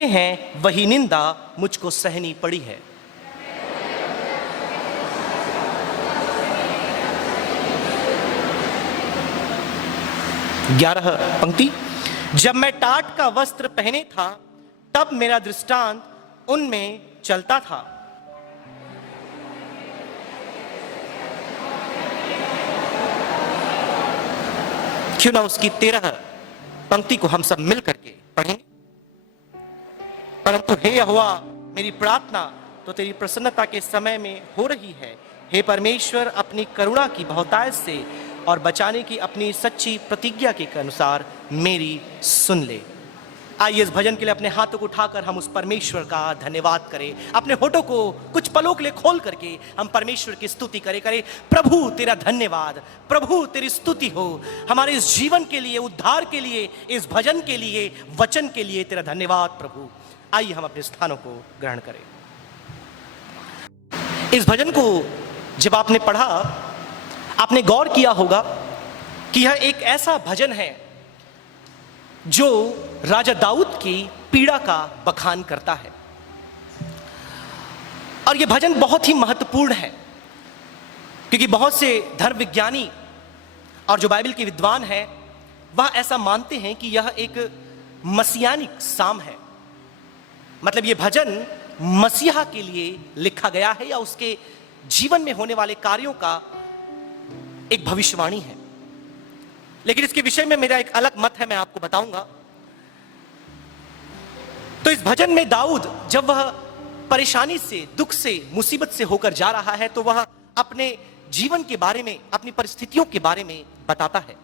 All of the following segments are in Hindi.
हैं वही निंदा मुझको सहनी पड़ी है। ग्यारह पंक्ति, जब मैं टाट का वस्त्र पहने था तब मेरा दृष्टांत उनमें चलता था। क्यों ना उसकी 13 पंक्ति को हम सब मिल करके पढ़ेंगे। परंतु हे यहोवा, मेरी प्रार्थना तो तेरी प्रसन्नता के समय में हो रही है। हे परमेश्वर, अपनी करुणा की बहुतायत से और बचाने की अपनी सच्ची प्रतिज्ञा के अनुसार मेरी सुन ले। आइए इस भजन के लिए अपने हाथों को उठाकर हम उस परमेश्वर का धन्यवाद करें। अपने होठों को कुछ पलों के लिए खोल करके हम परमेश्वर की स्तुति करें। प्रभु तेरा धन्यवाद, प्रभु तेरी स्तुति हो हमारे इस जीवन के लिए, उद्धार के लिए, इस भजन के लिए, वचन के लिए तेरा धन्यवाद प्रभु। आइए हम अपने स्थानों को ग्रहण करें। इस भजन को जब आपने पढ़ा, आपने गौर किया होगा कि यह एक ऐसा भजन है जो राजा दाऊद की पीड़ा का बखान करता है। और यह भजन बहुत ही महत्वपूर्ण है क्योंकि बहुत से धर्म विज्ञानी और जो बाइबल के विद्वान हैं वह ऐसा मानते हैं कि यह एक मसीहानिक साम है। मतलब यह भजन मसीहा के लिए लिखा गया है या उसके जीवन में होने वाले कार्यों का एक भविष्यवाणी है। लेकिन इसके विषय में मेरा एक अलग मत है, मैं आपको बताऊंगा। तो इस भजन में दाऊद जब वह परेशानी से, दुख से, मुसीबत से होकर जा रहा है तो वह अपने जीवन के बारे में, अपनी परिस्थितियों के बारे में बताता है।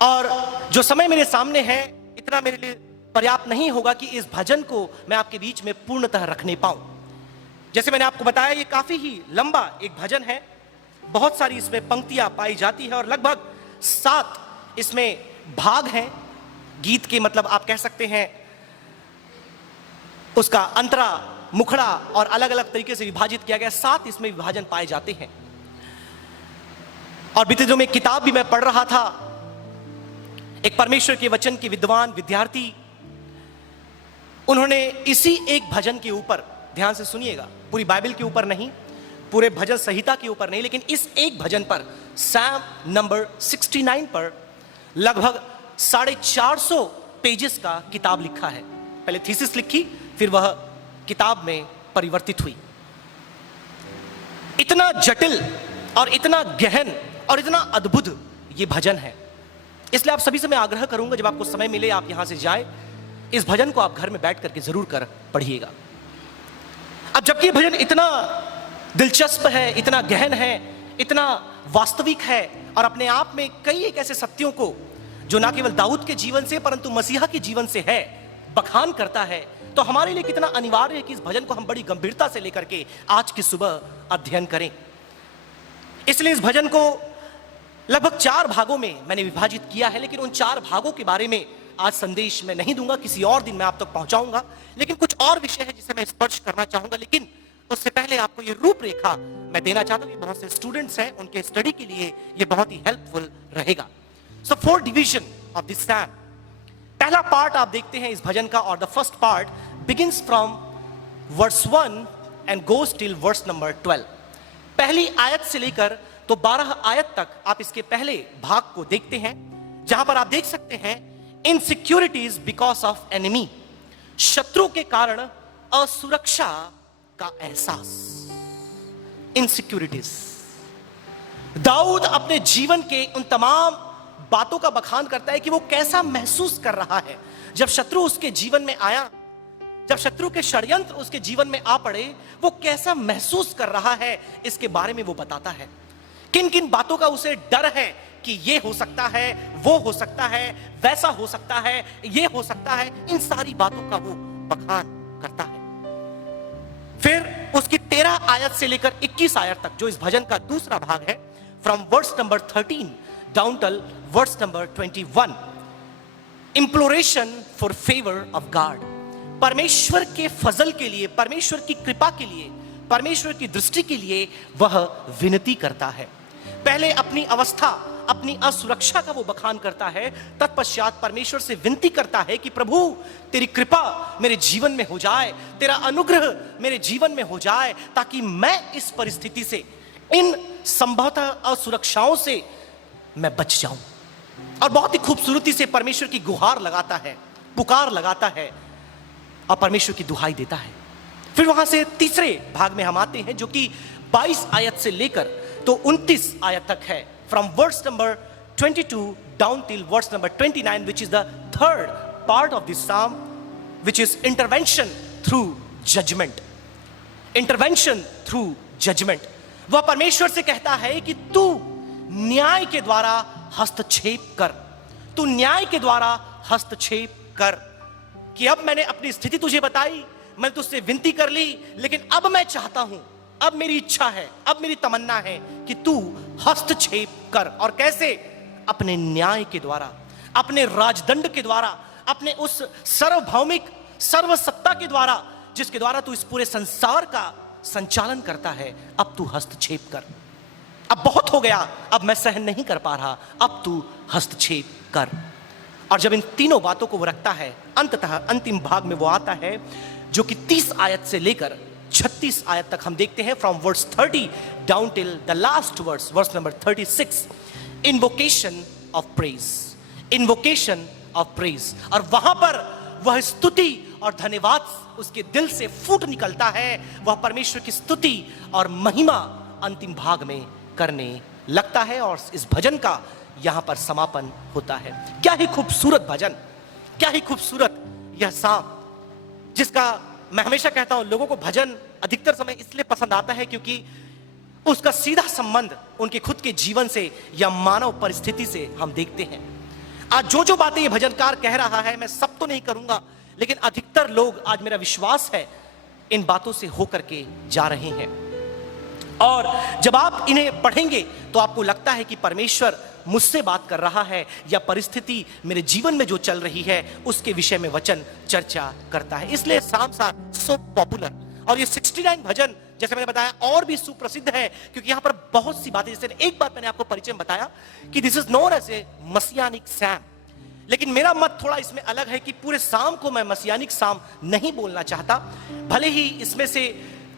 और जो समय मेरे सामने है इतना मेरे लिए पर्याप्त नहीं होगा कि इस भजन को मैं आपके बीच में पूर्णतः रखने पाऊं। जैसे मैंने आपको बताया, ये काफी ही लंबा एक भजन है, बहुत सारी इसमें पंक्तियां पाई जाती है और लगभग 7 इसमें भाग हैं। गीत के मतलब आप कह सकते हैं उसका अंतरा, मुखड़ा और अलग अलग तरीके से विभाजित किया गया। 7 इसमें विभाजन पाए जाते हैं। और बीते दिनों में एक किताब भी मैं पढ़ रहा था, एक परमेश्वर के वचन के विद्वान विद्यार्थी, उन्होंने इसी एक भजन के ऊपर, ध्यान से सुनिएगा, पूरी बाइबल के ऊपर नहीं, पूरे भजन संहिता के ऊपर नहीं, लेकिन इस एक भजन पर, साम नंबर 69 पर लगभग 450 पेजेस का किताब लिखा है। पहले थीसिस लिखी, फिर वह किताब में परिवर्तित हुई। इतना जटिल और इतना गहन और इतना अद्भुत ये भजन है। इसलिए आप सभी से मैं आग्रह करूंगा, जब आपको समय मिले आप यहां से जाएं, इस भजन को आप घर में बैठ करके जरूर कर पढ़िएगा। अब जबकि ये भजन इतना दिलचस्प है, इतना गहन है, इतना वास्तविक है और अपने आप में कई एक ऐसे सत्यों को जो ना केवल दाऊद के जीवन से परंतु मसीहा के जीवन से है बखान करता है, तो हमारे लिए कितना अनिवार्य है कि इस भजन को हम बड़ी गंभीरता से लेकर के आज की सुबह अध्ययन करें। इसलिए इस भजन को लगभग 4 भागों में मैंने विभाजित किया है, लेकिन उन 4 भागों के बारे में आज संदेश में नहीं दूंगा, किसी और दिन मैं आप तक पहुंचाऊंगा। लेकिन कुछ और विषय है जिसे मैं स्पर्श करना चाहूंगा, लेकिन उससे पहले आपको ये रूपरेखा मैं देना चाहता हूं कि बहुत से स्टूडेंट्स हैं, उनके स्टडी के लिए ये बहुत ही हेल्पफुल रहेगा। सो 4 डिवीजन ऑफ दिस साम। पहला पार्ट आप देखते हैं इस भजन का, और the first part begins from verse 1 and goes till verse number 12। पहली आयत से लेकर तो 12 आयत तक आप इसके पहले भाग को देखते हैं, जहां पर आप देख सकते हैं इनसिक्योरिटीज बिकॉज ऑफ एनिमी, शत्रु के कारण असुरक्षा का एहसास। इनसिक्योरिटीज। दाऊद अपने जीवन के उन तमाम बातों का बखान करता है कि वो कैसा महसूस कर रहा है जब शत्रु उसके जीवन में आया, जब शत्रु के षड्यंत्र उसके जीवन में आ पड़े, वो कैसा महसूस कर रहा है, इसके बारे में वो बताता है। किन किन बातों का उसे डर है कि ये हो सकता है, वो हो सकता है, वैसा हो सकता है, ये हो सकता है, इन सारी बातों का वो बखान करता है। फिर उसकी 13 आयत से लेकर 21 आयत तक, जो इस भजन का दूसरा भाग है, from verse number 13 down till verse number 21, imploration for favour of God. परमेश्वर के फजल के लिए, परमेश्वर की कृपा के लिए, परमेश्वर की दृष्टि के लिए वह विनती करता है। पहले अपनी अवस्था, अपनी असुरक्षा का वो बखान करता है, तत्पश्चात परमेश्वर से विनती करता है कि प्रभु तेरी कृपा मेरे जीवन में हो जाए, तेरा अनुग्रह मेरे जीवन में हो जाए, ताकि मैं इस परिस्थिति से, इन संभवतः असुरक्षाओं से मैं बच जाऊं। और बहुत ही खूबसूरती से परमेश्वर की गुहार लगाता है, पुकार लगाता है और परमेश्वर की दुहाई देता है। फिर वहां से तीसरे भाग में हम आते हैं, जो कि 22 आयत से लेकर तो 29 आयत तक है, from verse number 22 down till verse number 29, which is the third part of this psalm, which is intervention through judgement. Intervention through judgement. वह परमेश्वर से कहता है कि तू न्याय के द्वारा हस्तक्षेप कर, तू न्याय के द्वारा हस्तक्षेप कर। कि अब मैंने अपनी स्थिति तुझे बताई, मैंने तुझसे विनती कर ली, लेकिन अब मैं चाहता हूं, अब मेरी इच्छा है, अब मेरी तमन्ना है कि तू हस्तक्षेप कर। और कैसे? अपने न्याय के द्वारा, अपने राजदंड के द्वारा, अपने उस सार्वभौमिक सर्वसत्ता के द्वारा जिसके द्वारा तू इस पूरे संसार का संचालन करता है। अब तू हस्तक्षेप कर। अब बहुत हो गया, अब मैं सहन नहीं कर पा रहा, अब तू हस्तक्षेप कर। और जब इन तीनों बातों को वो रखता है, अंततः अंतिम भाग में वो आता है, जो कि 30 आयत से लेकर 36 आयत तक हम देखते हैं, from verse 30 down till the last verse, verse number 36, invocation of praise. Invocation of praise. और वहां पर वह स्तुति और धन्यवाद उसके दिल से फूट निकलता है। वह परमेश्वर की स्तुति और महिमा अंतिम भाग में करने लगता है, और इस भजन का यहां पर समापन होता है। क्या ही खूबसूरत भजन, क्या ही खूबसूरत यह साम, जिसका मैं हमेशा कहता हूं, लोगों को भजन अधिकतर समय इसलिए पसंद आता है क्योंकि उसका सीधा संबंध उनके खुद के जीवन से या मानव परिस्थिति से हम देखते हैं। आज जो बातें ये भजनकार कह रहा है, मैं सब तो नहीं करूंगा, लेकिन अधिकतर लोग, आज मेरा विश्वास है, इन बातों से होकर के जा रहे हैं। और जब आप इन्हें पढ़ेंगे तो आपको लगता है कि परमेश्वर मुझसे बात कर रहा है, या परिस्थिति मेरे जीवन में जो चल रही है उसके विषय में वचन चर्चा करता है। इसलिए साम्स आर सो पॉपुलर। और ये 69 भजन, जैसे मैंने बताया, और भी सुप्रसिद्ध है क्योंकि यहां पर बहुत सी बातें, जैसे एक बात मैंने आपको परिचय में बताया कि this is known as a messianic psalm. लेकिन मेरा मत थोड़ा इसमें अलग है कि पूरे साम को मैं मसियानिक साम नहीं बोलना चाहता। भले ही इसमें से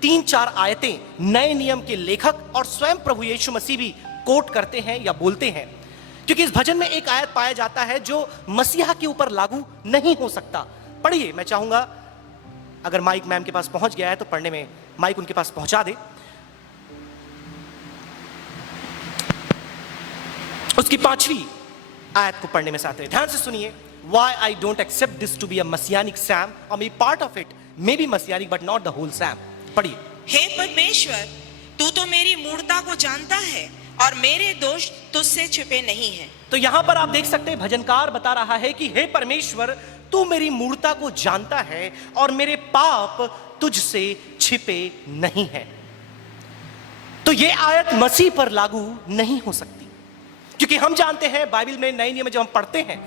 3-4 आयतें नए नियम के लेखक और स्वयं प्रभु यीशु मसीह भी कोट करते हैं या बोलते हैं, क्योंकि इस भजन में एक आयत पाया जाता है जो मसीहा के ऊपर लागू नहीं हो सकता। पढ़िए, मैं चाहूंगा अगर माइक मैम के पास पहुंच गया है तो पढ़ने में माइक उनके पास पहुंचा दे। उसकी 5वीं आयत को पढ़ने में साथ रहे, ध्यान से सुनिए। Why I don't accept this to be a messianic psalm, or maybe part of it may be messianic but not the whole psalm. पढ़िए। हे परमेश्वर, तू तो मेरी मूर्खता को जानता है और मेरे दोष तुझसे छिपे नहीं हैं। तो यहां पर आप देख सकते हैं, भजनकार बता रहा है कि हे परमेश्वर, तू मेरी मूर्खता को जानता है और मेरे पाप तुझसे छिपे नहीं है। तो ये आयत मसीह पर लागू नहीं हो सकती, क्योंकि हम जानते हैं बाइबल में, नए नियम में जब हम पढ़ते हैं,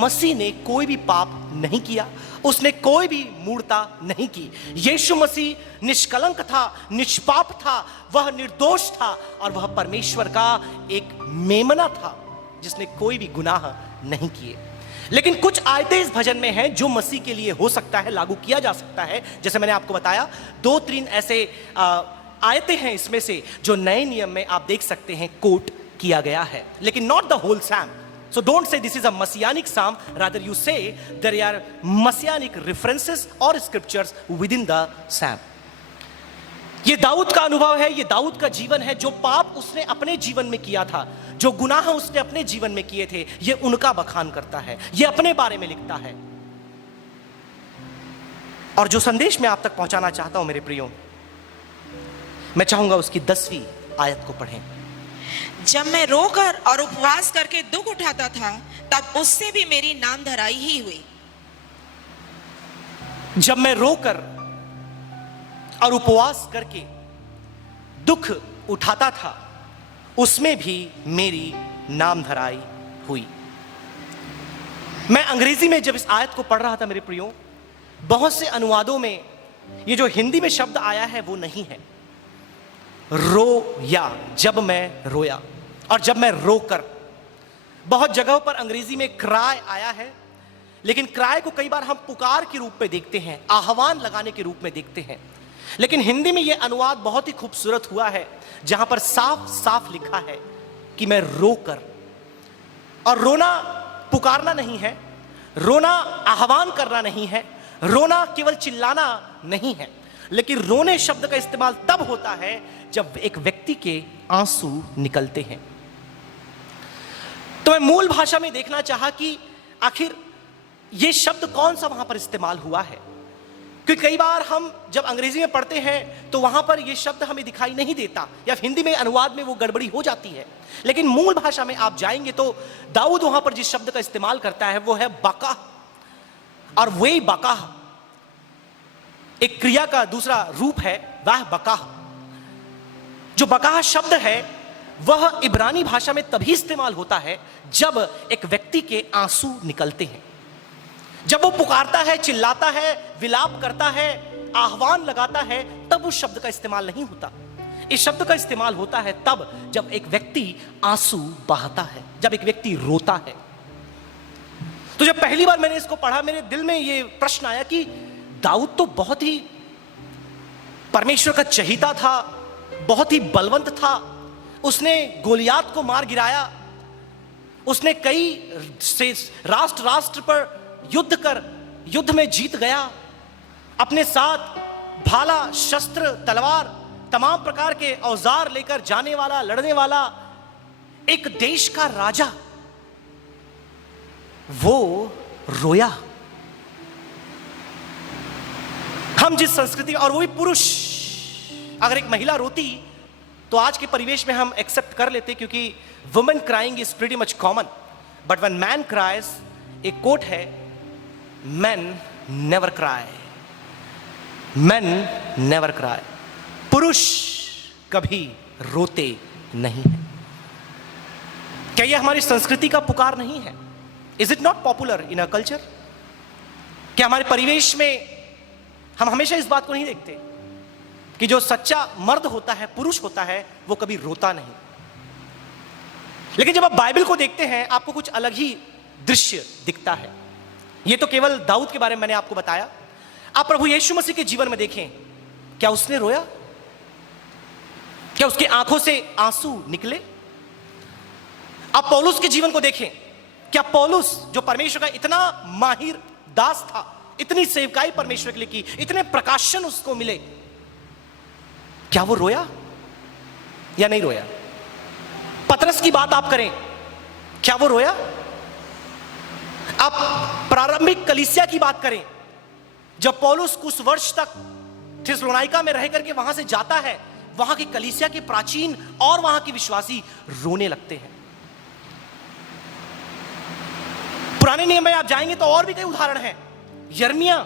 मसीह ने कोई भी पाप नहीं किया, उसने कोई भी मूर्खता नहीं की। यीशु मसीह निष्कलंक था, निष्पाप था, वह निर्दोष था, और वह परमेश्वर का एक मेमना था जिसने कोई भी गुनाह नहीं किए। लेकिन कुछ आयतें इस भजन में हैं जो मसीह के लिए हो सकता है, लागू किया जा सकता है। जैसे मैंने आपको बताया, 2-3 ऐसे आयतें हैं इसमें से जो नए नियम में आप देख सकते हैं कोट किया गया है, लेकिन नॉट द होल साम। So don't say this is a messianic psalm, rather you say there are messianic references or scriptures within the psalm. ये दाऊद का अनुभव है, ये दाऊद का जीवन है। जो पाप उसने अपने जीवन में किया था, जो गुनाह उसने अपने जीवन में किए थे, ये उनका बखान करता है, ये अपने बारे में लिखता है। और जो संदेश मैं आप तक पहुंचाना चाहता हूं मेरे प्रियो, मैं चाहूंगा उसकी 10वीं आयत को पढ़ें। जब मैं रोकर और उपवास करके दुख उठाता था, तब उससे भी मेरी नाम धराई ही हुई। जब मैं रोकर और उपवास करके दुख उठाता था, उसमें भी मेरी नाम धराई हुई। मैं अंग्रेजी में जब इस आयत को पढ़ रहा था मेरे प्रियो, बहुत से अनुवादों में ये जो हिंदी में शब्द आया है वो नहीं है। रोया, जब मैं रोया, और जब मैं रोकर, बहुत जगहों पर अंग्रेजी में क्राई आया है, लेकिन क्राई को कई बार हम पुकार के रूप में देखते हैं, आह्वान लगाने के रूप में देखते हैं। लेकिन हिंदी में यह अनुवाद बहुत ही खूबसूरत हुआ है, जहां पर साफ साफ लिखा है कि मैं रोकर, और रोना पुकारना नहीं है, रोना आह्वान करना नहीं है, रोना केवल चिल्लाना नहीं है, लेकिन रोने शब्द का इस्तेमाल तब होता है जब एक व्यक्ति के आंसू निकलते हैं। तो मैं मूल भाषा में देखना चाहा कि आखिर यह शब्द कौन सा वहां पर इस्तेमाल हुआ है, क्योंकि कई बार हम जब अंग्रेजी में पढ़ते हैं तो वहां पर यह शब्द हमें दिखाई नहीं देता, या हिंदी में अनुवाद में वो गड़बड़ी हो जाती है। लेकिन मूल भाषा में आप जाएंगे तो दाऊद वहां पर जिस शब्द का इस्तेमाल करता है वो है बकाह, और वही बकाह एक क्रिया का दूसरा रूप है, वह बकाह। जो बकाह शब्द है वह इब्रानी भाषा में तभी इस्तेमाल होता है जब एक व्यक्ति के आंसू निकलते हैं, जब वो पुकारता है, चिल्लाता है, विलाप करता है, आह्वान लगाता है, तब उस शब्द का इस्तेमाल नहीं होता। इस शब्द का इस्तेमाल होता है तब जब एक व्यक्ति आंसू बहाता है, जब एक व्यक्ति रोता है। तो जब पहली बार मैंने इसको पढ़ा, मेरे दिल में यह प्रश्न आया कि दाऊद तो बहुत ही परमेश्वर का चहीता था, बहुत ही बलवंत था, उसने गोलियात को मार गिराया, उसने कई राष्ट्र राष्ट्र पर युद्ध में जीत गया, अपने साथ भाला, शस्त्र, तलवार, तमाम प्रकार के औजार लेकर जाने वाला, लड़ने वाला एक देश का राजा, वो रोया। हम जिस संस्कृति, और वही पुरुष, अगर एक महिला रोती तो आज के परिवेश में हम एक्सेप्ट कर लेते, क्योंकि women crying is pretty much common, but when man cries, एक कोट है, men never cry, men never cry, पुरुष कभी रोते नहीं है। क्या यह हमारी संस्कृति का पुकार नहीं है? Is it not popular in our culture? क्या हमारे परिवेश में हम हमेशा इस बात को नहीं देखते कि जो सच्चा मर्द होता है, पुरुष होता है, वो कभी रोता नहीं। लेकिन जब आप बाइबल को देखते हैं आपको कुछ अलग ही दृश्य दिखता है। ये तो केवल दाऊद के बारे में मैंने आपको बताया। आप प्रभु यीशु मसीह के जीवन में देखें, क्या उसने रोया? क्या उसके आंखों से आंसू निकले? आप पौलुस के जीवन को देखें, क्या पौलुस जो परमेश्वर का इतना माहिर दास था, इतनी सेवकाई परमेश्वर के लिए की, इतने प्रकाशन उसको मिले, क्या वो रोया या नहीं रोया? पतरस की बात आप करें, क्या वो रोया? आप प्रारंभिक कलीसिया की बात करें, जब पौलुस कुछ वर्ष तक थिस्सलुनीका में रह करके वहां से जाता है, वहां की कलीसिया के प्राचीन और वहां के विश्वासी रोने लगते हैं। पुराने नियम में आप जाएंगे तो और भी कई उदाहरण हैं। यिर्मयाह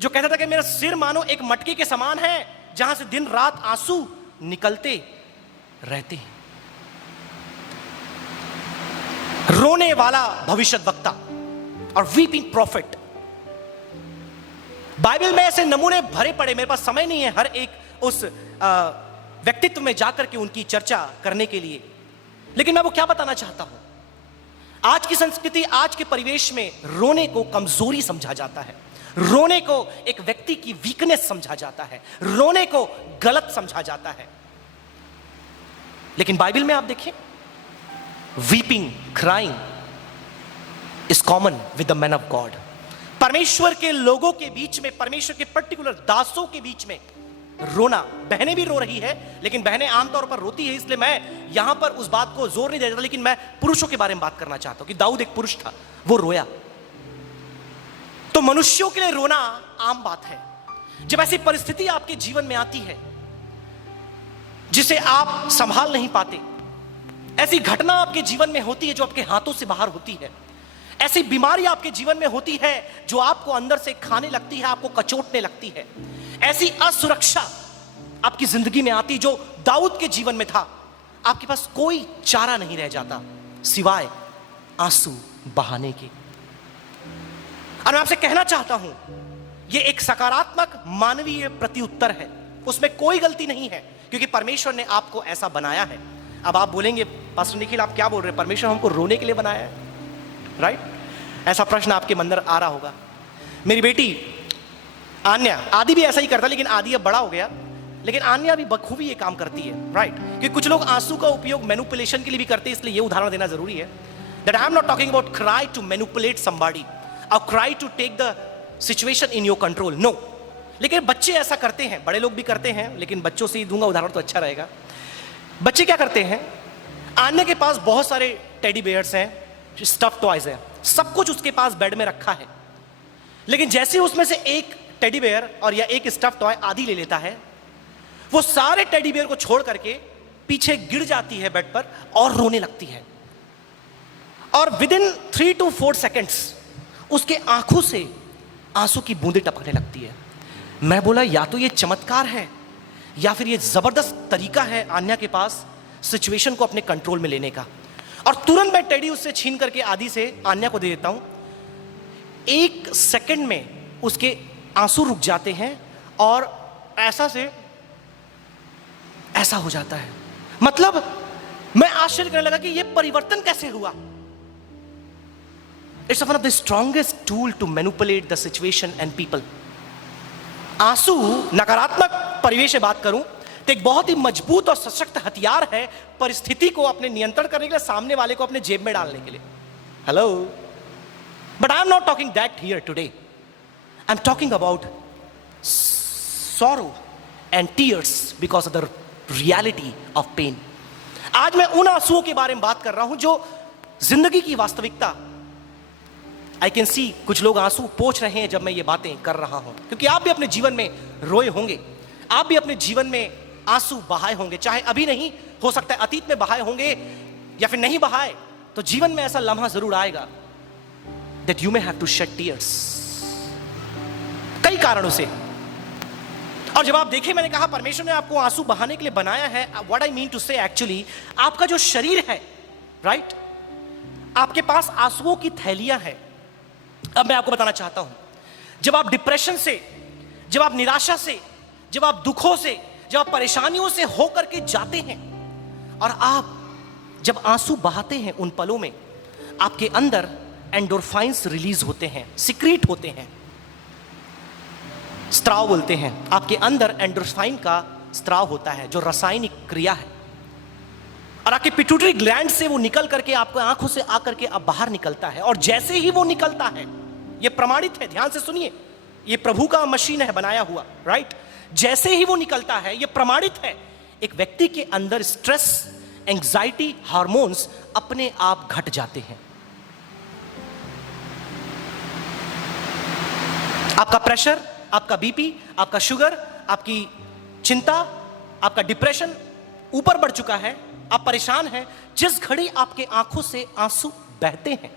जो कहता था कि मेरा सिर मानो एक मटके के समान है, जहां से दिन रात आंसू निकलते रहते हैं। रोने वाला भविष्यद्वक्ता और वीपिंग प्रॉफिट, बाइबल में ऐसे नमूने भरे पड़े। मेरे पास समय नहीं है हर एक उस व्यक्तित्व में जाकर के उनकी चर्चा करने के लिए, लेकिन मैं वो क्या बताना चाहता हूं, आज की संस्कृति, आज के परिवेश में रोने को कमजोरी समझा जाता है, रोने को एक व्यक्ति की वीकनेस समझा जाता है, रोने को गलत समझा जाता है। लेकिन बाइबल में आप देखें, weeping, crying is common with the man of God. परमेश्वर के लोगों के बीच में, परमेश्वर के पर्टिकुलर दासों के बीच में रोना, बहनें भी रो रही है, लेकिन बहनें आमतौर पर रोती है, इसलिए मैं यहां पर उस बात को जोर नहीं देता, लेकिन मैं पुरुषों के बारे में बात करना चाहता हूं कि दाऊद एक पुरुष था, वो रोया। तो मनुष्यों के लिए रोना आम बात है। जब ऐसी परिस्थिति आपके जीवन में आती है जिसे आप संभाल नहीं पाते, ऐसी घटना आपके जीवन में होती है जो आपके हाथों से बाहर होती है, ऐसी बीमारी आपके जीवन में होती है जो आपको अंदर से खाने लगती है, आपको कचोटने लगती है, ऐसी असुरक्षा आपकी जिंदगी में आती जो दाऊद के जीवन में था, आपके पास कोई चारा नहीं रह जाता सिवाय आंसू बहाने के। और मैं आपसे कहना चाहता हूं, यह एक सकारात्मक मानवीय प्रत्युत्तर है, उसमें कोई गलती नहीं है, क्योंकि परमेश्वर ने आपको ऐसा बनाया है। अब आप बोलेंगे पास्टर निखिल आप क्या बोल रहे हैं, परमेश्वर हमको रोने के लिए बनाया है, राइट? ऐसा प्रश्न आपके अंदर आ रहा होगा। मेरी बेटी आन्या, आदि भी ऐसा ही करता, लेकिन आदि अब बड़ा हो गया, लेकिन आन्या भी बखूबी ये काम करती है, राइट? क्योंकि कुछ लोग आंसू का उपयोग मैनिपुलेशन के लिए भी करते हैं, इसलिए ये उदाहरण देना जरूरी है that I am not talking about cry to manipulate somebody or cry to take the situation in your control, no. लेकिन बच्चे ऐसा करते हैं, बड़े लोग भी करते हैं, लेकिन बच्चों से ही दूंगा उदाहरण तो अच्छा रहेगा। बच्चे क्या करते हैं, आन्या के पास बहुत सारे टेडी बेयर्स हैं, स्टफ टॉयज हैं, सब कुछ उसके पास बेड में रखा है, लेकिन जैसे उसमें से एक टेडी बेयर और या एक स्टफ टॉय आदि ले लेता है, वो सारे टेडी बेयर को छोड़ करके पीछे गिर जाती है बेड पर और रोने लगती है, और विद इन 3 to 4 सेकेंड्स उसके आंखों से आंसू की बूंदें टपकने लगती है। मैं बोला या तो ये चमत्कार है या फिर ये जबरदस्त तरीका है आन्या के पास सिचुएशन को अपने कंट्रोल में लेने का। और तुरंत मैं टेडी उससे छीन करके आदि से आन्या को दे देता हूं। 1 सेकंड में उसके आंसू रुक जाते हैं और ऐसा से ऐसा हो जाता है। मतलब मैं आश्चर्य करने लगा कि ये परिवर्तन कैसे हुआ। It's one of the strongest tool to manipulate the situation and people. आंसू, नकारात्मक परिवेश से बात करूं तो एक बहुत ही मजबूत और सशक्त हथियार है परिस्थिति को अपने नियंत्रण करने के लिए, सामने वाले को अपने जेब में डालने के लिए। Hello, but I am not talking that here today. I am talking about sorrow and tears because of the reality of pain। आज मैं उन आंसुओं के बारे में बात कर रहा हूं जो जिंदगी की वास्तविकता। आई कैन सी कुछ लोग आंसू पोंछ रहे हैं जब मैं ये बातें कर रहा हूं, क्योंकि आप भी अपने जीवन में रोए होंगे, आप भी अपने जीवन में आंसू बहाए होंगे, चाहे अभी नहीं, हो सकता है अतीत में बहाए होंगे या फिर नहीं बहाए, तो जीवन में ऐसा लम्हा जरूर आएगा that you may have to shed tears, कई कारणों से। और जब आप देखें, मैंने कहा परमेश्वर ने आपको आंसू बहाने के लिए बनाया है। व्हाट आई मीन टू से, एक्चुअली आपका जो शरीर है, राइट, आपके पास आंसुओं की थैलियां हैं। अब मैं आपको बताना चाहता हूं, जब आप डिप्रेशन से, जब आप निराशा से, जब आप दुखों से, जब आप परेशानियों से होकर के जाते हैं और आप जब आंसू बहाते हैं, उन पलों में आपके अंदर एंडोर्फाइन्स रिलीज होते हैं, सिक्रीट होते हैं, स्त्राव बोलते हैं। आपके अंदर एंडोर्फाइन का स्त्राव होता है जो रासायनिक क्रिया है, और आपके पिट्यूटरी ग्लैंड से वो निकल करके आपको आंखों से आकर के अब बाहर निकलता है। और जैसे ही वो निकलता है, ये प्रमाणित है, ध्यान से सुनिए, ये प्रभु का मशीन है बनाया हुआ, राइट। जैसे ही वो निकलता है, ये प्रमाणित है, एक व्यक्ति के अंदर स्ट्रेस, एंग्जाइटी हार्मोन्स अपने आप घट जाते हैं। आपका प्रेशर, आपका बीपी, आपका शुगर, आपकी चिंता, आपका डिप्रेशन ऊपर बढ़ चुका है, आप परेशान हैं। जिस घड़ी आपके आंखों से आंसू बहते हैं,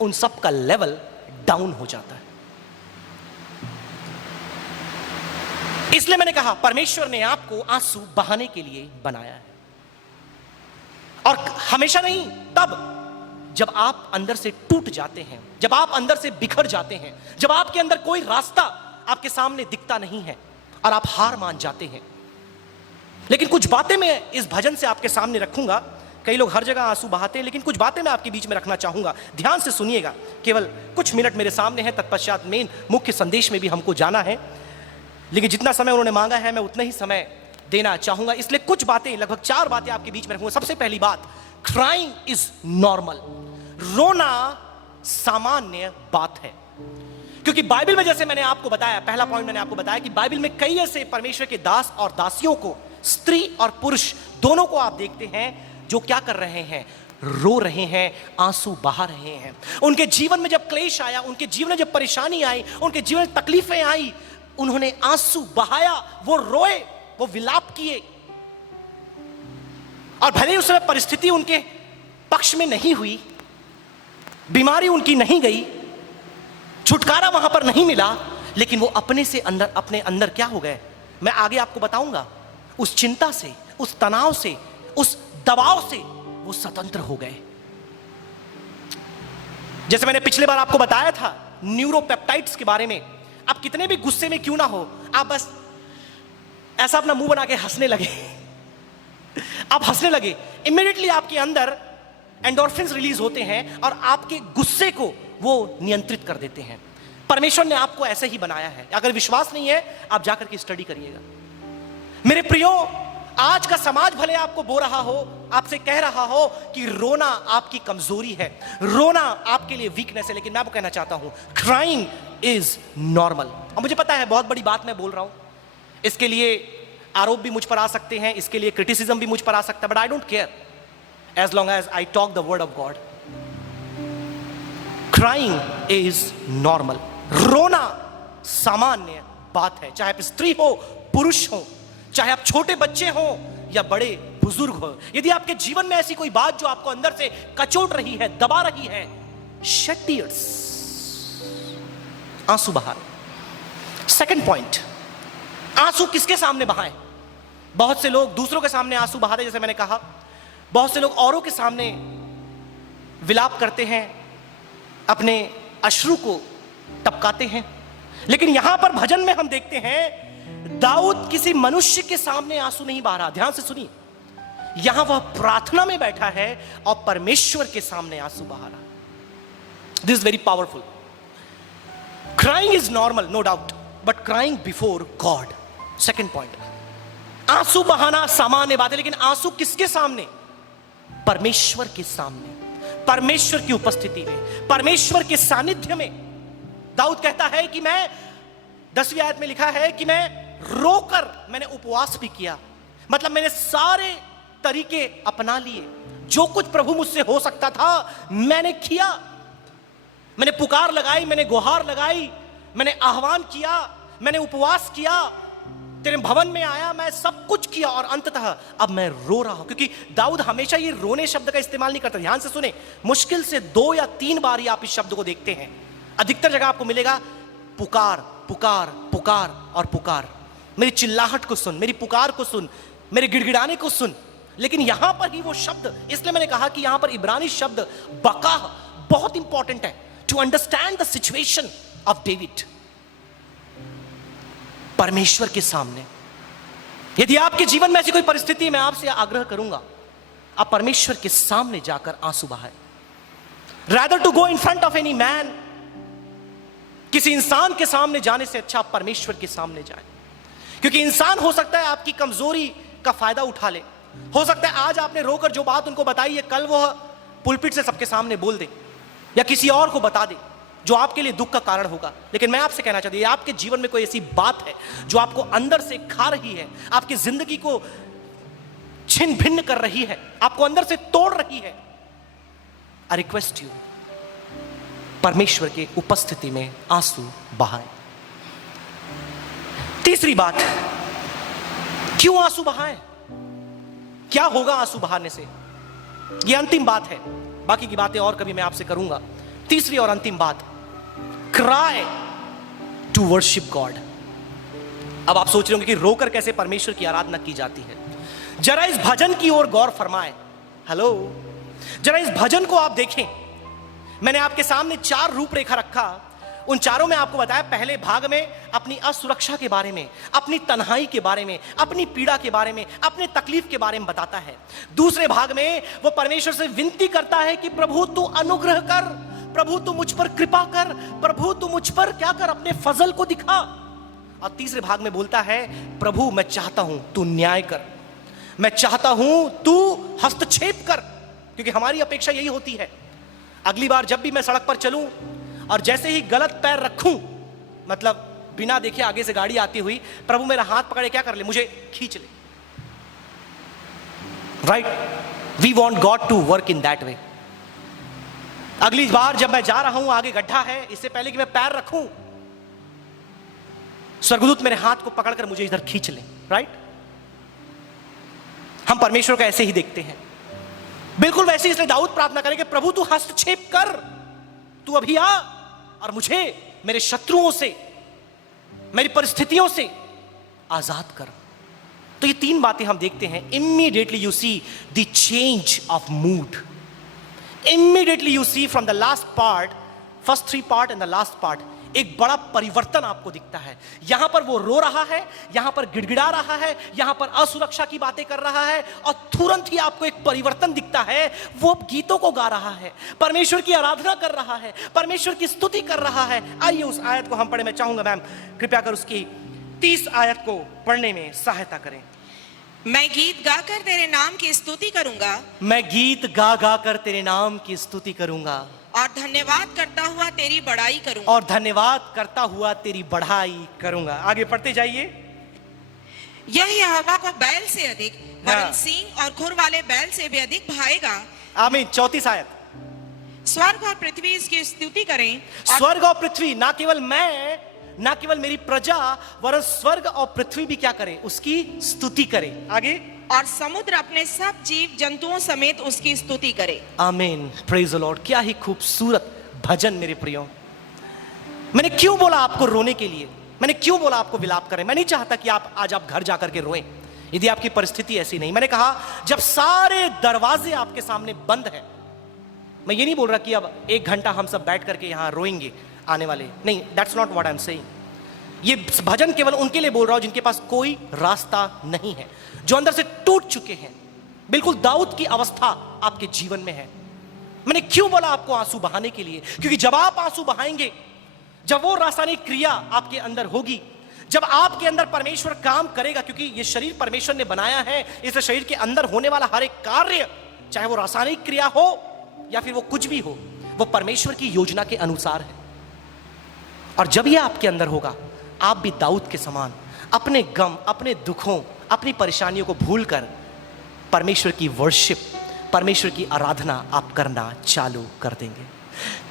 उन सब का लेवल डाउन हो जाता है। इसलिए मैंने कहा परमेश्वर ने आपको आंसू बहाने के लिए बनाया है, और हमेशा नहीं, तब जब आप अंदर से टूट जाते हैं, जब आप अंदर से बिखर जाते हैं, जब आपके अंदर कोई रास्ता आपके सामने दिखता नहीं है और आप हार मान जाते हैं। लेकिन कुछ बातें मैं इस भजन से आपके सामने रखूंगा। कई लोग हर जगह आंसू बहाते हैं, लेकिन कुछ बातें मैं आपके बीच में रखना चाहूंगा। ध्यान से सुनिएगा, केवल कुछ मिनट मेरे सामने है, तत्पश्चात मेन मुख्य संदेश में भी हमको जाना है, लेकिन जितना समय उन्होंने मांगा है मैं उतना ही समय देना चाहूंगा। इसलिए कुछ बातें, लगभग 4 बातें आपके बीच में रखूंगा। सबसे पहली बात, क्राइंग इज नॉर्मल। रोना सामान्य बात है, क्योंकि बाइबल में, जैसे मैंने आपको बताया, पहला पॉइंट मैंने आपको बताया कि बाइबल में कई ऐसे परमेश्वर के दास और दासियों को, स्त्री और पुरुष दोनों को आप देखते हैं जो क्या कर रहे हैं, रो रहे हैं, आंसू बहा रहे हैं। उनके जीवन में जब क्लेश आया, उनके जीवन में जब परेशानी आई, उनके जीवन में तकलीफें आई, उन्होंने आंसू बहाया, वो रोए, वो विलाप किए। और भले ही उस समय परिस्थिति उनके पक्ष में नहीं हुई, बीमारी उनकी नहीं गई, छुटकारा वहां पर नहीं मिला, लेकिन वो अपने से अंदर, अपने अंदर क्या हो गए, मैं आगे आपको बताऊंगा। उस चिंता से, उस तनाव से, उस दबाव से वो स्वतंत्र हो गए। जैसे मैंने पिछले बार आपको बताया था न्यूरोपेप्टाइड्स के बारे में। आप कितने भी गुस्से में क्यों ना हो, आप बस ऐसा अपना मुंह बना के हंसने लगे, आप हंसने लगे, इमीडिएटली आपके अंदर एंडोर्फिन्स रिलीज होते हैं और आपके गुस्से को वो नियंत्रित कर देते हैं। परमेश्वर ने आपको ऐसे ही बनाया है। अगर विश्वास नहीं है, आप जाकर के स्टडी करिएगा। मेरे प्रियो, आज का समाज भले आपको बोल रहा हो, आपसे कह रहा हो कि रोना आपकी कमजोरी है, रोना आपके लिए वीकनेस है, लेकिन मैं आपको कहना चाहता हूं, क्राइंग इज नॉर्मल। और मुझे पता है बहुत बड़ी बात मैं बोल रहा हूं, इसके लिए आरोप भी मुझ पर आ सकते हैं, इसके लिए क्रिटिसिज्म भी मुझ पर आ सकता है, but I don't care as long as I talk the word of God. Crying is normal. रोना सामान्य बात है, चाहे आप स्त्री हो, पुरुष हो, चाहे आप छोटे बच्चे हो या बड़े बुजुर्ग हो। यदि आपके जीवन में ऐसी कोई बात जो आपको अंदर से कचोट रही है, दबा रही है, शेड टीयर्स, आंसू बहाएं। सेकंड पॉइंट, आंसू किसके सामने बहाएं? बहुत से लोग दूसरों के सामने आंसू बहाते, जैसे मैंने कहा, बहुत से लोग औरों के सामने विलाप करते हैं, अपने अश्रु को टपकाते हैं। लेकिन यहां पर भजन में हम देखते हैं दाऊद किसी मनुष्य के सामने आंसू नहीं बहा रहा। ध्यान से सुनिए, यहां वह प्रार्थना में बैठा है और परमेश्वर के सामने आंसू बहा रहा। This is very powerful. Crying is normal, no doubt, but crying before God. Second point, आंसू बहाना सामान्य बात है, लेकिन आंसू किसके सामने? परमेश्वर के सामने, परमेश्वर की उपस्थिति में, परमेश्वर के सानिध्य में। दाऊद कहता है कि मैं, 10वीं आयत में लिखा है कि मैं रोकर, मैंने उपवास भी किया, मतलब मैंने सारे तरीके अपना लिए, जो कुछ प्रभु मुझसे हो सकता था मैंने किया। मैंने पुकार लगाई, मैंने गुहार लगाई, मैंने आह्वान किया, मैंने उपवास किया, तेरे भवन में आया, मैं सब कुछ किया और अंततः अब मैं रो रहा हूं। क्योंकि दाऊद हमेशा ये रोने शब्द का इस्तेमाल नहीं करता। ध्यान से सुने, मुश्किल से 2 या 3 बार ही आप इस शब्द को देखते हैं। अधिकतर जगह आपको मिलेगा पुकार, पुकार, पुकार और पुकार। मेरी चिल्लाहट को सुन, मेरी पुकार को सुन, मेरे गिड़गिड़ाने को सुन। लेकिन यहां पर ही वो शब्द, इसलिए मैंने कहा कि यहां पर इब्रानी शब्द बकाह बहुत इंपॉर्टेंट है to understand the situation of David. परमेश्वर के सामने, यदि आपके जीवन में ऐसी कोई परिस्थिति, मैं आपसे आग्रह करूंगा, आप परमेश्वर के सामने जाकर आंसू बहाएं। Rather to go in front of any man, किसी इंसान के सामने जाने से अच्छा आप परमेश्वर के सामने जाएं। क्योंकि इंसान हो सकता है आपकी कमजोरी का फायदा उठा ले, हो सकता है आज आपने रोकर जो बात उनको बताई है, कल वो पुलपिट से सबके सामने बोल दे या किसी और को बता दे जो आपके लिए दुख का कारण होगा। लेकिन मैं आपसे कहना चाहती हूं, आपके जीवन में कोई ऐसी बात है जो आपको अंदर से खा रही है, आपकी जिंदगी को छिन्न भिन्न कर रही है, आपको अंदर से तोड़ रही है, आई रिक्वेस्ट यू, परमेश्वर की उपस्थिति में आंसू बहाएं। तीसरी बात, क्यों आंसू बहाएं? क्या होगा आंसू बहाने से? यह अंतिम बात है, बाकी की बातें और कभी मैं आपसे करूंगा। तीसरी और अंतिम बात, क्राई टू वर्शिप गॉड। अब आप सोच रहे होंगे कि रोकर कैसे परमेश्वर की आराधना की जाती है। जरा इस भजन की ओर गौर फरमाएं। हेलो, जरा इस भजन को आप देखें। मैंने आपके सामने 4 रूपरेखा रखा, उन चारों में आपको बताया, पहले भाग में अपनी असुरक्षा के बारे में, अपनी तन्हाई के बारे में, अपनी पीड़ा के बारे में, अपने तकलीफ के बारे में बताता है। दूसरे भाग में वो परमेश्वर से विनती करता है कि प्रभु तू अनुग्रह कर, प्रभु तू मुझ पर कृपा कर, प्रभु तू मुझ पर क्या कर, अपने फजल को दिखा। और तीसरे भाग में बोलता है, प्रभु मैं चाहता हूं तू न्याय कर, मैं चाहता हूं तू हस्तक्षेप कर। क्योंकि हमारी अपेक्षा यही होती है, अगली बार जब भी मैं सड़क पर चलूं और जैसे ही गलत पैर रखूं, मतलब बिना देखे आगे से गाड़ी आती हुई, प्रभु मेरा हाथ पकड़े क्या कर ले, मुझे खींच ले। Right, we want God to work in that way. अगली बार जब मैं जा रहा हूं, आगे गड्ढा है, इससे पहले कि मैं पैर रखूं, स्वर्गदूत मेरे हाथ को पकड़कर मुझे इधर खींच ले। राइट, हम परमेश्वर को ऐसे ही देखते हैं, बिल्कुल वैसे। इसलिए दाऊद प्रार्थना करें कि प्रभु तू हस्तक्षेप कर, तू अभी आ और मुझे मेरे शत्रुओं से, मेरी परिस्थितियों से आजाद कर। तो ये 3 बातें हम देखते हैं। Immediately you see the change of mood. Immediately you see from the last part, first 3 part and the last part, एक बड़ा परिवर्तन आपको दिखता है। यहां पर वो रो रहा है, यहां पर गिड़गिड़ा रहा है, यहां पर असुरक्षा की बातें कर रहा है, और तुरंत ही आपको एक परिवर्तन दिखता है। वो गीतों को गा रहा है, परमेश्वर की आराधना कर रहा है, परमेश्वर की स्तुति कर रहा है। आइए उस आयत को हम पढ़े। मैं चाहूंगा मैम कृपया कर उसकी 30 आयत को पढ़ने में सहायता करें। मैं गीत गाकर तेरे नाम की स्तुति करूंगा, मैं गीत गा गा कर तेरे नाम की स्तुति करूंगा, और धन्यवाद करता हुआ तेरी बड़ाई करूंगा। और धन्यवाद करता हुआ तेरी बढ़ाई करूंगा। आगे पढ़ते जाइए। यह यहोवा को बैल से अधिक, हाँ। वरन सींग और खुर वाले बैल से भी अधिक भाएगा। आमीन। 34 आयत। स्वर्ग और पृथ्वी इसकी स्तुति करें, और स्वर्ग और पृथ्वी, ना केवल मैं, ना केवल मेरी प्रजा, वरन स्वर्ग और पृथ्वी भी क्या करे? उसकी स्तुति करे। आगे। और समुद्र अपने सब जीव जंतुओं समेत उसकी स्तुति करे। आमीन। Praise the Lord. क्या ही खूबसूरत भजन मेरे प्रियो। मैंने क्यों बोला आपको रोने के लिए, मैंने क्यों बोला आपको विलाप करें? मैं नहीं चाहता कि आज आप घर जाकर के रोएं, यदि आपकी परिस्थिति ऐसी नहीं। मैंने कहा जब सारे दरवाजे आपके सामने बंद हैं, मैं ये नहीं बोल रहा कि अब 1 घंटा हम सब बैठ करके यहां रोएंगे आने वाले, नहीं, that's not what I am saying. ये भजन केवल उनके लिए बोल रहा हूं जिनके पास कोई रास्ता नहीं है, जो अंदर से टूट चुके हैं। बिल्कुल दाऊद की अवस्था आपके जीवन में है। मैंने क्यों बोला आपको आंसू बहाने के लिए? क्योंकि जब आप आंसू बहाएंगे, जब वो रासायनिक क्रिया आपके अंदर होगी, जब आपके अंदर परमेश्वर काम करेगा, क्योंकि ये शरीर परमेश्वर ने बनाया है, इस शरीर के अंदर होने वाला हर एक कार्य, चाहे वो रासायनिक क्रिया हो या फिर वो कुछ भी हो, वो परमेश्वर की योजना के अनुसार है। और जब ये आपके अंदर होगा, आप भी दाऊद के समान अपने गम, अपने दुखों, अपनी परेशानियों को भूलकर परमेश्वर की वर्शिप, परमेश्वर की आराधना आप करना चालू कर देंगे।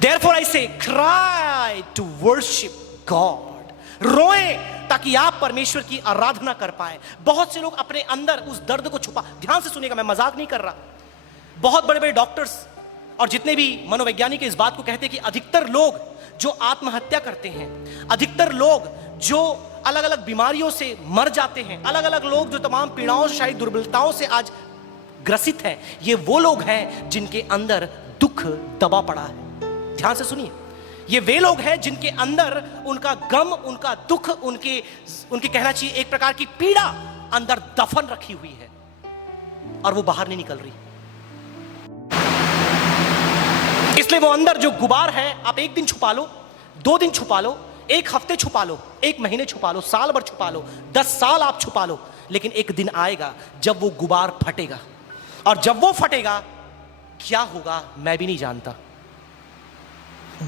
Therefore I say, cry to worship God. रोएं ताकि आप परमेश्वर की आराधना कर पाए। बहुत से लोग अपने अंदर उस दर्द को छुपा, ध्यान से सुनिएगा, मैं मजाक नहीं कर रहा। बहुत बड़े बड़े डॉक्टर्स और जितने भी मनोवैज्ञानिक इस बात को कहते हैं कि अधिकतर लोग जो आत्महत्या करते हैं, अधिकतर लोग जो अलग अलग बीमारियों से मर जाते हैं, अलग अलग लोग जो तमाम पीड़ाओं, शायद दुर्बलताओं से आज ग्रसित हैं, ये वो लोग हैं जिनके अंदर दुख दबा पड़ा है। ध्यान से सुनिए, ये वे लोग हैं जिनके अंदर उनका गम, उनका दुख, उनके कहना चाहिए एक प्रकार की पीड़ा अंदर दफन रखी हुई है और वो बाहर नहीं निकल रही। इसलिए वो अंदर जो गुबार है, आप 1 दिन छुपा लो, 2 दिन छुपा लो, 1 हफ्ते छुपा लो, 1 महीने छुपा लो, साल भर छुपा लो, 10 साल आप छुपा लो, लेकिन एक दिन आएगा जब वो गुबार फटेगा। और जब वो फटेगा, क्या होगा मैं भी नहीं जानता।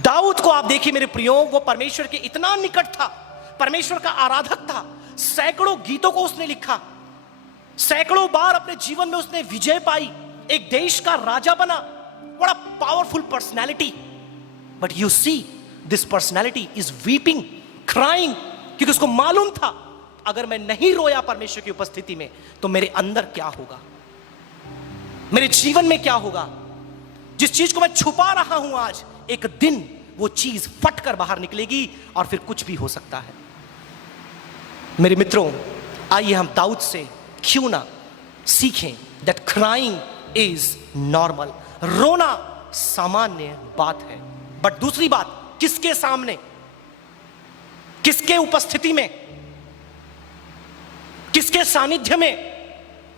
दाऊद को आप देखिए मेरे प्रियो, वो परमेश्वर के इतना निकट था, परमेश्वर का आराधक था, सैकड़ों गीतों को उसने लिखा, सैकड़ों बार अपने जीवन में उसने विजय पाई, एक देश का राजा बना। What a powerful personality. But you see, this personality is weeping, crying, क्योंकि उसको मालूम था अगर मैं नहीं रोया परमेश्वर की उपस्थिति में तो मेरे अंदर क्या होगा, मेरे जीवन में क्या होगा। जिस चीज को मैं छुपा रहा हूं आज, एक दिन वो चीज फट कर बाहर निकलेगी और फिर कुछ भी हो सकता है। मेरे मित्रों, आइए हम दाऊद से क्यों ना सीखें that crying is normal. रोना सामान्य बात है। बट दूसरी बात, किसके सामने, किसके उपस्थिति में, किसके सानिध्य में?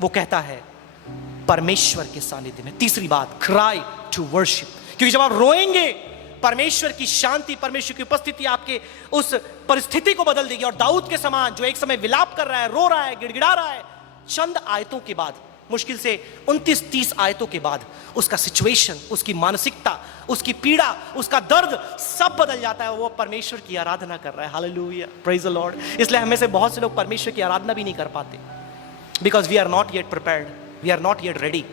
वो कहता है परमेश्वर के सानिध्य में। तीसरी बात, क्राई टू वर्शिप, क्योंकि जब आप रोएंगे, परमेश्वर की शांति, परमेश्वर की उपस्थिति आपके उस परिस्थिति को बदल देगी। और दाऊद के समान जो एक समय विलाप कर रहा है, रो रहा है, गिड़गिड़ा रहा है, चंद आयतों के बाद, मुश्किल से 29-30 आयतों के बाद उसका सिचुएशन, उसकी मानसिकता, उसकी पीड़ा, उसका दर्द सब बदल जाता है। वो परमेश्वर की आराधना कर रहा है। Hallelujah, praise the Lord. इसलिए हमें से बहुत से लोग परमेश्वर की आराधना भी नहीं कर पाते, because we are not yet prepared, we are not yet ready.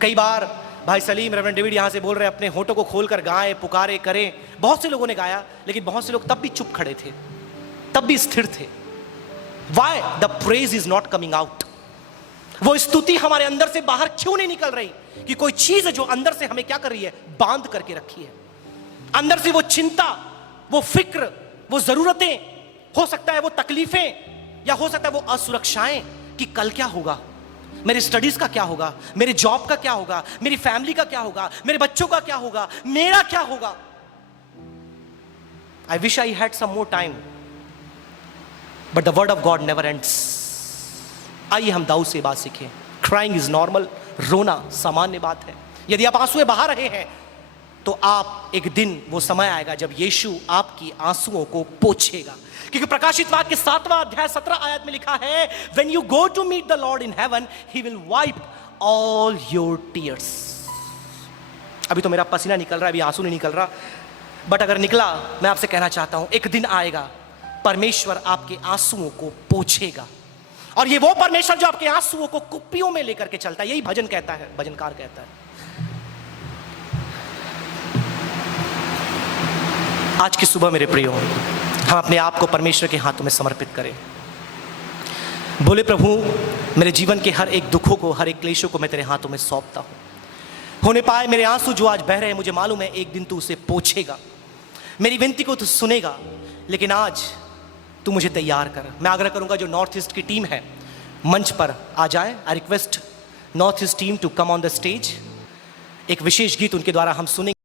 कई बार भाई सलीम, रेवरेंड डेविड यहाँ से बोल रहे हैं, अपने होठों को खोलकर गाएं, पुकारे, करें। बहुत से लोगों ने गाया, लेकिन बहुत से लोग तब भी चुप खड़े थे, तब भी स्थिर थे। Why the praise is not coming out? वो स्तुति हमारे अंदर से बाहर क्यों नहीं निकल रही? कि कोई चीज है जो अंदर से हमें क्या कर रही है, बांध करके रखी है। अंदर से वो चिंता, वो फिक्र, वो जरूरतें, हो सकता है वो तकलीफें, या हो सकता है वो असुरक्षाएं कि कल क्या होगा, मेरे स्टडीज का क्या होगा, मेरे जॉब का क्या होगा, मेरी फैमिली का क्या होगा, मेरे बच्चों का क्या होगा, मेरा क्या होगा। I wish I had some more time. But the word of God never ends. आइए हम दाऊद से बात सीखें. Crying is normal. रोना सामान्य बात है. यदि आप आंसुएं बहा रहे हैं तो आप एक दिन वो समय आएगा जब यीशु आपकी आंसुओं को पोंछेगा. क्योंकि प्रकाशित वाक्य के 7वां अध्याय 17 आयत में लिखा है, When you go to meet the Lord in heaven, He will wipe all your tears. अभी तो मेरा पसीना निकल रहा है, अभी आंसू नहीं निकल रहा, बट अगर निकला, मैं आपसे कहना चाहता हूं, एक दिन आएगा परमेश्वर आपके आंसुओं को पोंछेगा. और ये वो परमेश्वर जो आपके आंसुओं को कुप्पियों में लेकर के चलता है. यही भजन कहता है, भजनकार कहता है. आज की सुबह मेरे प्रियो, हम अपने आप को परमेश्वर के हाथों में समर्पित करें. बोले, प्रभु मेरे जीवन के हर एक दुखों को, हर एक क्लेशों को मैं तेरे हाथों में सौंपता हूं. होने पाए मेरे आंसू जो आज बह रहे हैं, मुझे मालूम है एक दिन तू उसे पोंछेगा. मेरी विनती को तू सुनेगा, लेकिन आज तू मुझे तैयार कर. मैं आग्रह करूंगा जो नॉर्थ ईस्ट की टीम है मंच पर आ जाए. I request North East team to come on the stage. एक विशेष गीत उनके द्वारा हम सुनेंगे.